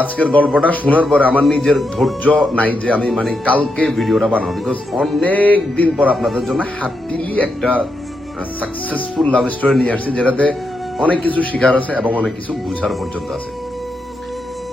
আজকের গল্পটা শোনার পরে আমার নিজের ধৈর্য নাই যে আমি মানে কালকে ভিডিওটা বানাবো, বিকজ অনেক দিন পর আপনাদের জন্য হ্যাপিলি একটা সাকসেসফুল লাভ স্টোরি নিয়ে আসছি, যেটাতে অনেক কিছু শিখার আছে এবং অনেক কিছু বুঝার পর্যন্ত আছে।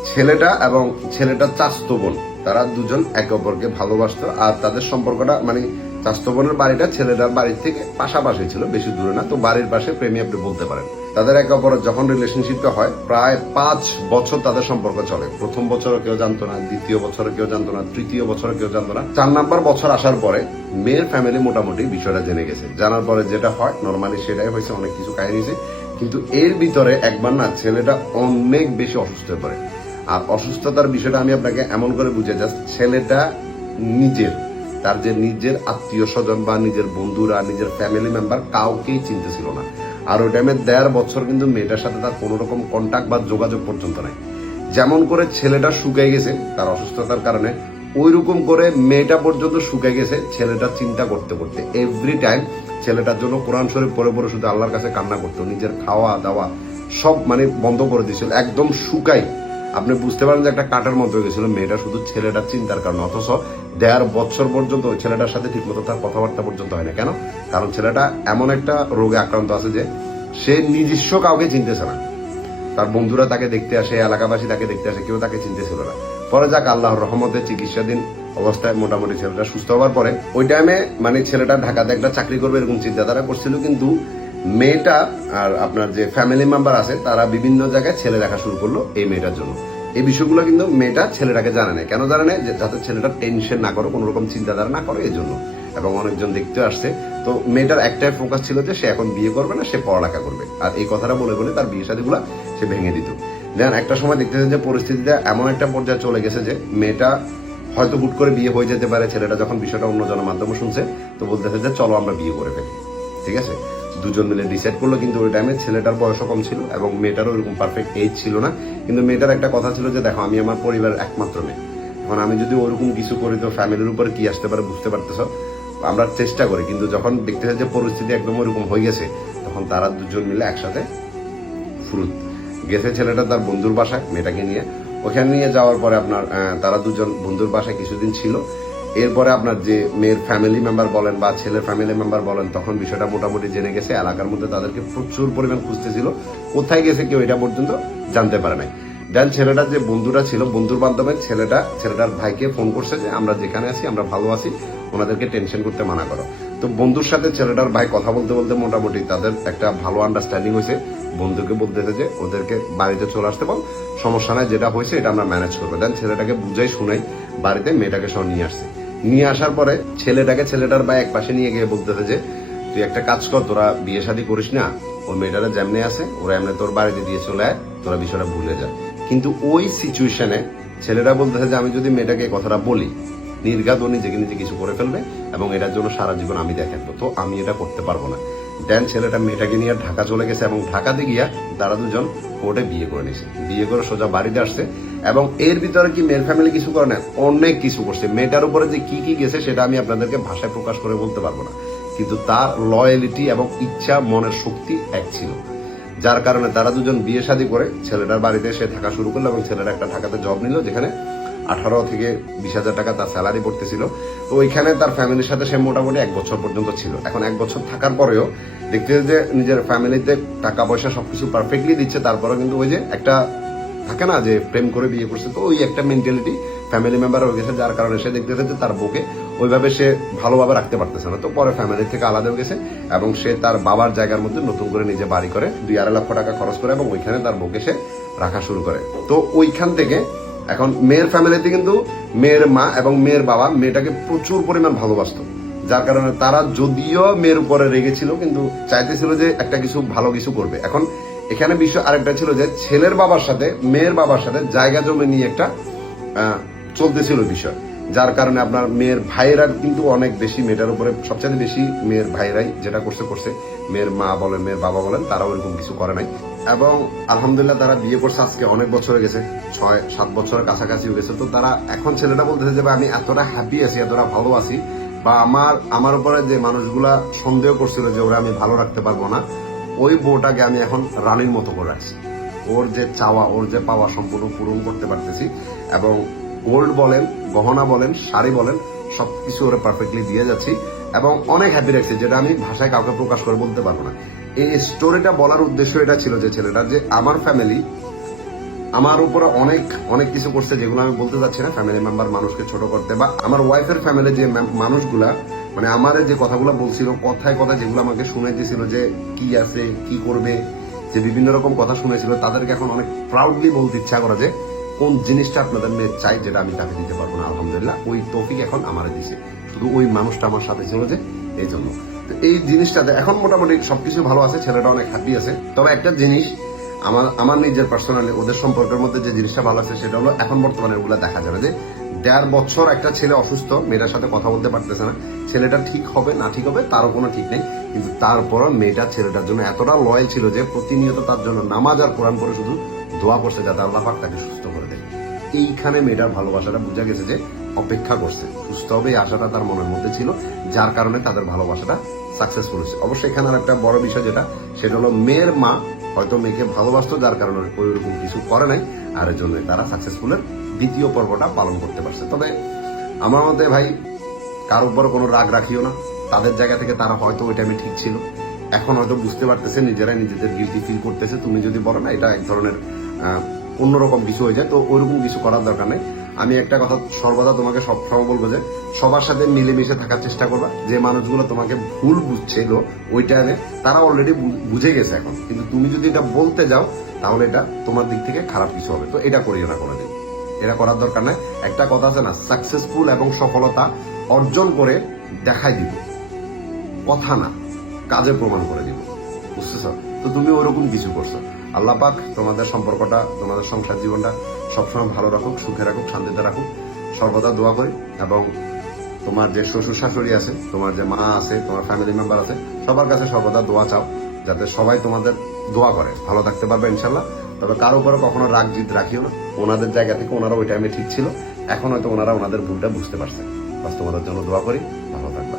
ছেলেটা এবং ছেলেটার চাচাতো বোন, তারা দুজন একে অপরকে ভালোবাসতো, আর তাদের সম্পর্কটা মানে চাচাতো বোনের বাড়িটা ছেলেটার বাড়ির থেকে পাশাপাশি ছিল, বেশি দূরে না, তো বাড়ির পাশে প্রেমী আপনি বলতে পারেন। তাদের একে অপরের যখন রিলেশনশিপটা হয় প্রায় 5 বছর তাদের সম্পর্ক চলে। প্রথম বছরও কেউ জানতো না, দ্বিতীয় বছরে কেউ জানতো না, তৃতীয় বছরে কেউ জানতো না। 4 নাম্বার বছর আসার পরে মেয়ের ফ্যামিলি মোটামুটি বিষয়টা জেনে গেছে। জানার পরে যেটা হয় নর্মালি সেটাই হয়েছে, অনেক কিছু কাহিনী হয়েছে। কিন্তু এর ভিতরে একবার না ছেলেটা অনেক বেশি অসুস্থ হয়ে পড়ে। আর অসুস্থতার বিষয়টা আমি আপনাকে এমন করে বুঝে, জাস্ট ছেলেটা তার যে নিজের আত্মীয় স্বজন বা নিজের বন্ধুরা, নিজের ফ্যামিলি মেম্বার কাউকেই চিনতেছিল না। আর ওই টাইমে 1.5 বছর কিন্তু মেয়েটার সাথে তার কোনো রকম কন্ট্যাক্ট বা যোগাযোগ পর্যন্ত নাই। যেমন করে ছেলেটা শুকাই গেছে তার অসুস্থতার কারণে, ওই রকম করে মেয়েটা পর্যন্ত শুকাই গেছে ছেলেটা চিন্তা করতে করতে। এভরি টাইম ছেলেটার জন্য কোরআন শরীফ পড়ে পড়ে শুধু আল্লাহর কাছে কান্না করতো, নিজের খাওয়া দাওয়া সব মানে বন্ধ করে দিয়েছিল, একদম শুকাই। আপনি বুঝতে পারেন যে একটা কাটার মতো হয়ে গেছিল মেয়েটা শুধু ছেলেটার চিন্তার কারণে। অথচ 1.5 বছর পর্যন্ত ওই ছেলেটার সাথে ঠিকমতো তার কথাবার্তা পর্যন্ত হয় না। কেন? কারণ ছেলেটা এমন একটা রোগে আক্রান্ত আছে যে সে নিজস্ব কাউকে চিনতেছে না। তার বন্ধুরা তাকে দেখতে আসে, এলাকাবাসী তাকে দেখতে আসে, কেউ তাকে চিনতেছিল না। পরে যাক আল্লাহর রহমতে চিকিৎসাধীন অবস্থায় মোটামুটি ছেলেটা সুস্থ হওয়ার পরে, ওই টাইমে মানে ছেলেটা ঢাকাতে একটা চাকরি করবে এরকম চিন্তাধারা করছিল। কিন্তু মেয়েটা আর আপনার যে ফ্যামিলি মেম্বার আছে তারা বিভিন্ন জায়গায় ছেলে দেখা শুরু করলো এই মেয়েটার জন্য। এই বিষয়গুলো কিন্তু মেয়েটা ছেলেটাকে জানে না। কেন জানে না? যাতে ছেলেটা টেনশন না করে, কোনো রকম চিন্তাধারা না করে, এই জন্য। এবং অনেকজন দেখতে আসছে। তো মেয়েটার একটাই ফোকাস ছিল যে সে এখন বিয়ে করবে না, সে পড়ালেখা করবে। আর এই কথাটা বলে বলে তার বিয়ে শাদীগুলো সে ভেঙে দিত। দেন একটা সময় দেখতেছে যে পরিস্থিতিটা এমন একটা পর্যায়ে চলে গেছে যে মেয়েটা হয়তো হুট করে বিয়ে হয়ে যেতে পারে। ছেলেটা যখন বিষয়টা অন্যজনের মাধ্যমে শুনছে, তো বলতেছে যে চলো আমরা বিয়ে করে ফেলি। ঠিক আছে, দুজন মিলে ডিসাইড করলো। কিন্তু ওই টাইমে ছেলেটার বয়সও কম ছিল এবং মেয়েটারও ওরকম পারফেক্ট এজ ছিল না। কিন্তু মেয়েটার একটা কথা ছিল যে দেখো, আমি আমার পরিবারের একমাত্র মেয়ে, এখন আমি যদি ওরকম কিছু করি তো ফ্যামিলির উপর কি আসতে পারে বুঝতে পারতেছ। আমরা চেষ্টা করি। কিন্তু যখন দেখতেছে যে পরিস্থিতি একদম ওরকম হয়ে গেছে, তখন তারা দুজন মিলে একসাথে ফুরুত গেছে ছেলেটা তার বন্ধুর বাসায় মেয়েটাকে নিয়ে। ওখানে নিয়ে যাওয়ার পরে আপনার তারা দুজন বন্ধুর বাসায় কিছুদিন ছিল। এরপরে আপনার যে মেয়ের ফ্যামিলি মেম্বার বলেন বা ছেলের ফ্যামিলি মেম্বার বলেন, তখন বিষয়টা মোটামুটি জেনে গেছে। এলাকার মধ্যে তাদেরকে প্রচুর পরিমাণ খুঁজতেছিল, কোথায় গেছে কেউ এটা পর্যন্ত জানতে পারে নাই। দেন ছেলেটার যে বন্ধুরা ছিল, বন্ধুর মাধ্যমে ছেলেটার ভাইকে ফোন করছে যে আমরা যেখানে আছি আমরা ভালো আছি, ওনাদেরকে টেনশন করতে মানা করো। তো বন্ধুর সাথে ছেলেটার ভাই কথা বলতে বলতে মোটামুটি তাদের একটা ভালো আন্ডারস্ট্যান্ডিং হয়েছে। বন্ধুকে বলতেছে যে ওদেরকে বাড়িতে চলে আসতে বল, সমস্যা নাই, যেটা হয়েছে এটা আমরা ম্যানেজ করবো। দেন ছেলেটাকে বুঝাই শুনাই বাড়িতে মেয়েটাকে সহ নিয়ে আসছে। নিয়ে আসার পরে ছেলেটার ভাই এক পাশে নিয়ে গিয়ে বলতেছে যে তুই একটা কাজ কর, তোরা বিয়ে শাদী করিস না, ওই মেয়েটারা যেমনি আছে ওরা এমনি তোর বাড়িতে দিয়ে চলে আয়, তোরা বিষয়টা ভুলে যা। কিন্তু ওই সিচুয়েশনে ছেলেটা বলতেছে যে আমি যদি মেয়েটাকে কথাটা বলি, নির্ঘাত ও নিজেকে নিজে কিছু করে ফেলবে এবং এটার জন্য সারা জীবন আমি দেখাবো, তো আমি এটা করতে পারবো না। দেন ছেলেটা মেয়েটাকে নিয়ে ঢাকা চলে গেছে এবং ঢাকাতে গিয়া তারা দুজন কোর্টে বিয়ে করে নিয়েছে। বিয়ে করে সোজা বাড়িতে আসছে এবং এর ভিতরে কি মেয়ের ফ্যামিলি কিছু করে না, অনেক কিছু করছে। মেয়েটার উপরে যে কি কি গেছে সেটা আমি আপনাদেরকে ভাষায় প্রকাশ করে বলতে পারবো না। কিন্তু তার লয়ালিটি এবং ইচ্ছা, মনের শক্তি এক ছিল, যার কারণে তারা দুজন বিয়ে শাদী করে ছেলেটার বাড়িতে এসে থাকা শুরু করলো এবং ছেলেটা একটা ঢাকাতে জব নিল, যেখানে 18 থেকে 20,000 টাকা তার স্যালারি পড়তেছিল। তো ওইখানে তার ফ্যামিলির সাথে সে মোটামুটি 1 বছর পর্যন্ত ছিল। এখন 1 বছর থাকার পরেও দেখতে যে নিজের ফ্যামিলিতে টাকা পয়সা সবকিছু পারফেক্টলি দিচ্ছে, তারপরেও কিন্তু ওই যে একটা থাকে না যে প্রেম করে বিয়ে করছে, তো ওই একটা মেন্টালিটি ফ্যামিলি মেম্বার হয়ে গেছে, যার কারণে সে দেখতেছে যে তার বউকে ওইভাবে সে ভালোভাবে রাখতে পারতেছে না। তো পরে ফ্যামিলি থেকে আলাদা হয়ে গেছে এবং সে তার বাবার জায়গার মধ্যে নতুন করে নিজে বাড়ি করে 2-2.5 লক্ষ টাকা খরচ করে এবং ওইখানে তার বউকে সে রাখা শুরু করে। তো ওইখান থেকে এখন মেয়ের ফ্যামিলিতে কিন্তু মেয়ের মা এবং মেয়ের বাবা মেয়েটাকে প্রচুর পরিমাণ ভালোবাসত, যার কারণে তারা যদিও মেয়ের উপরে রেগেছিল কিন্তু চাইতেছিল যে একটা কিছু ভালো কিছু করবে। এখন এখানে বিষয় আরেকটা ছিল যে ছেলের বাবার সাথে মেয়ের বাবার সাথে জায়গা জমি নিয়ে একটা চলতেছিল বিষয়, যার কারণে আপনার মেয়ের ভাইয়েরা কিন্তু অনেক বেশি মেয়েটার উপরে, সবচেয়ে বেশি মেয়ের ভাইরাই যেটা করছে। মেয়ের মা বলেন মেয়ের বাবা বলেন তারাও এরকম কিছু করে নাই। এবং আলহামদুলিল্লাহ তারা বিয়ে করছে আজকে অনেক বছর হয়ে গেছে, 6-7 বছরের কাছাকাছি হয়ে গেছে। তো তারা এখন ছেলেটা বলতেছে যে আমি এতটা হ্যাপি আছি, এতটা ভালো আছি, বা আমার উপরে যে মানুষগুলা সন্দেহ করছিল যে ওরা আমি ভালো রাখতে পারবো না, ওই বউটাকে আমি এখন রানীর মতো করে রাখছি। ওর যে চাওয়া, ওর যে পাওয়া সম্পূর্ণ পূরণ করতে পারতেছি। এবং গোল্ড বলেন, গহনা বলেন, শাড়ি বলেন, সবকিছু ওরা পারফেক্টলি দিয়ে যাচ্ছি এবং অনেক হ্যাপি রাখছি, যেটা আমি ভাষায় কাউকে প্রকাশ করে বলতে পারবো না। এই স্টোরিটা বলার উদ্দেশ্য এটা ছিল যে ছেলেটা, যে আমার ফ্যামিলি আমার উপরে অনেক অনেক কিছু করছে, যেগুলো আমি বলতে চাচ্ছি না, ফ্যামিলি মেম্বার মানুষকে ছোট করতে, বা আমার ওয়াইফের ফ্যামিলি যে মানুষগুলা মানে আমার যে কথাগুলো বলছিল, কথায় কথায় যেগুলো আমাকে শুনাইতেছিল যে কি আছে কি করবে, যে বিভিন্ন রকম কথা শুনেছিল, তাদেরকে এখন অনেক প্রাউডলি বলতে ইচ্ছা করে যে কোন জিনিসটা আপনাদের মেয়ে চাই, যেটা আমি তাকে দিতে পারবো না। আলহামদুলিল্লাহ ওই তৌফিক এখন আমারে দিছে, শুধু ওই মানুষটা আমার সাথে ছিল যে এই জন্য। তো এই জিনিসটাতে এখন মোটামুটি সবকিছু ভালো আছে, ছেলেটা অনেক হ্যাপি আছে। তবে একটা জিনিস আমার নিজের পার্সোনালি ওদের সম্পর্কের মধ্যে যে জিনিসটা ভালো আছে সেটা হলো এখন বর্তমানে ওগুলা দেখা যাবে যে 1.5 বছর একটা ছেলে অসুস্থ, মেয়েটার সাথে কথা বলতে পারতেছে না। ছেলেটা ঠিক হবে না ঠিক হবে তারও কোনো ঠিক নেই, কিন্তু তারপরও মেয়েটা ছেলেটার জন্য এতটা লয়াল ছিল যে প্রতিনিয়ত তার জন্য নামাজ আর কোরআন পড়ে শুধু দোয়া করছে যাতে আল্লাহ পাক তাকে সুস্থ করে দেয়। এইখানে মেয়েটার ভালোবাসাটা বোঝা গেছে যে অপেক্ষা করছে, সুস্থ হবে এই আশাটা তার মনের মধ্যে ছিল, যার কারণে তাদের ভালোবাসাটা সাকসেসফুল হয়েছে। অবশ্যই এখানে আর একটা বড় বিষয় যেটা, সেটা হলো মেয়ের মা হয়তো মেয়েকে ভালোবাসতো, যার কারণে ওইরকম কিছু করে নাই, আর এর জন্য তারা সাকসেসফুলের দ্বিতীয় পর্বটা পালন করতে পারছে। তবে আমার মতে ভাই কারোর উপর কোনো রাগ রাখিও না, তাদের জায়গা থেকে তারা হয়তো ওই টাইমে ঠিক ছিল, এখন হয়তো বুঝতে পারতেছে, নিজেরাই নিজেদের গিলটি ফিল করতেছে। তুমি যদি বলো না এটা এক ধরনের অন্যরকম কিছু হয়ে যায়, তো ওইরকম কিছু করার দরকার নেই। আমি একটা কথা সর্বদা তোমাকে সবসময় বলবো যে সবার সাথে মিলেমিশে থাকার চেষ্টা করবা। যে মানুষগুলো তোমাকে ভুল বুঝছিল ওই টাইমে, তারা অলরেডি বুঝে গেছে এখন, কিন্তু তুমি যদি এটা বলতে যাও তাহলে এটা তোমার দিক থেকে খারাপ কিছু হবে। তো এটা করিও না কোনোদিন, এটা করার দরকার নাই। একটা কথা আছে না, সাকসেসফুল এবং সফলতা অর্জন করে দেখাই দিব, কথা না কাজে প্রমাণ করে দিব, বুঝতেছ? তো তুমি ওরকম কিছু করছো। আল্লাহ পাক তোমাদের সম্পর্কটা, তোমাদের সংসার জীবনটা সবসময় ভালো রাখুক, সুখে রাখুক, শান্তিতে রাখুক, সর্বদা দোয়া করি। এবং তোমার যে শ্বশুর শাশুড়ি আছে, তোমার যে মা আছে, তোমার ফ্যামিলি মেম্বার আছে, সবার কাছে সর্বদা দোয়া চাও যাতে সবাই তোমাদের দোয়া করে ভালো থাকতে পারবে ইনশাল্লাহ। তবে কারো উপরে কখনো রাগ জিদ রাখিও না, ওনাদের জায়গা থেকে ওনারা ওই টাইমে ঠিক ছিল, এখন হয়তো ওনারা ওনাদের ভুলটা বুঝতে পারছে। বাস তোমাদের জন্য দোয়া করি, ভালো থাকবে।